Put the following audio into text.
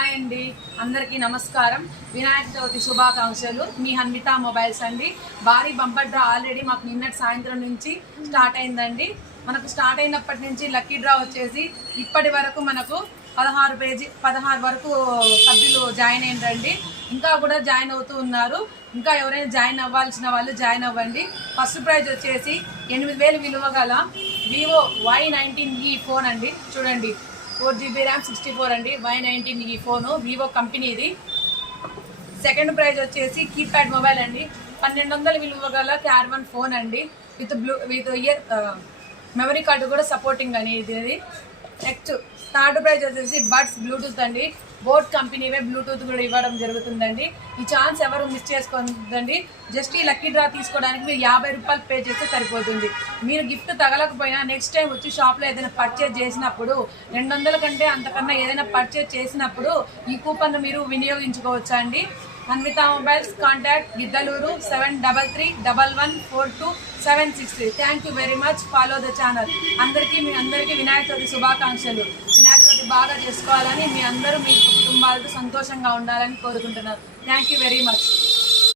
Hi అండి, అందరికీ నమస్కారం. వినాయక చవితి శుభాకాంక్షలు. మీ హన్విత మొబైల్స్ అండి. భారీ బంపర్ డ్రా ఆల్రెడీ మాకు నిన్నటి సాయంత్రం నుంచి స్టార్ట్ అయిందండి. మనకు స్టార్ట్ అయినప్పటి నుంచి లక్కీ డ్రా వచ్చేసి ఇప్పటి వరకు మనకు 16 వరకు సభ్యులు జాయిన్ అయ్యిందండి. ఇంకా కూడా జాయిన్ అవుతూ ఉన్నారు. ఇంకా ఎవరైనా జాయిన్ అవ్వాల్సిన వాళ్ళు జాయిన్ అవ్వండి. ఫస్ట్ ప్రైజ్ వచ్చేసి 8,000 విలువ గల వివో Y19e ఫోన్ అండి. చూడండి, 4GB ర్యామ్ 64 అండి. Y19e ఫోను వివో కంపెనీది. సెకండ్ ప్రైజ్ వచ్చేసి కీప్యాడ్ మొబైల్ అండి. 1200 విలువ గల క్యార్వన్ ఫోన్ అండి. విత్ ఇయర్ మెమరీ కార్డు కూడా సపోర్టింగ్ అని ఇది. నెక్స్ట్ థర్డ్ ప్రైజ్ వచ్చేసి బడ్స్ బ్లూటూత్ అండి. బోట్ కంపెనీవే బ్లూటూత్ కూడా ఇవ్వడం జరుగుతుందండి. ఈ ఛాన్స్ ఎవరు మిస్ చేసుకోండి. జస్ట్ ఈ లక్కీ డ్రా తీసుకోవడానికి మీరు 50 రూపాయలు పే చేస్తే సరిపోతుంది. మీరు గిఫ్ట్ తగలకపోయినా నెక్స్ట్ టైం వచ్చి షాప్లో ఏదైనా పర్చేజ్ చేసినప్పుడు 200 కంటే అంతకన్నా ఏదైనా పర్చేజ్ చేసినప్పుడు ఈ కూపన్ మీరు వినియోగించుకోవచ్చా అండి. Hanvitha mobiles, contact Giddalur 7311142763. Thank you very much. Follow the channel. మీ అందరికీ వినాయక చవితి శుభాకాంక్షలు. వినాయక చవితి బాగా చేసుకోవాలని, మీ అందరూ మీ కుటుంబాలతో సంతోషంగా ఉండాలని కోరుకుంటున్నారు. Thank you very much.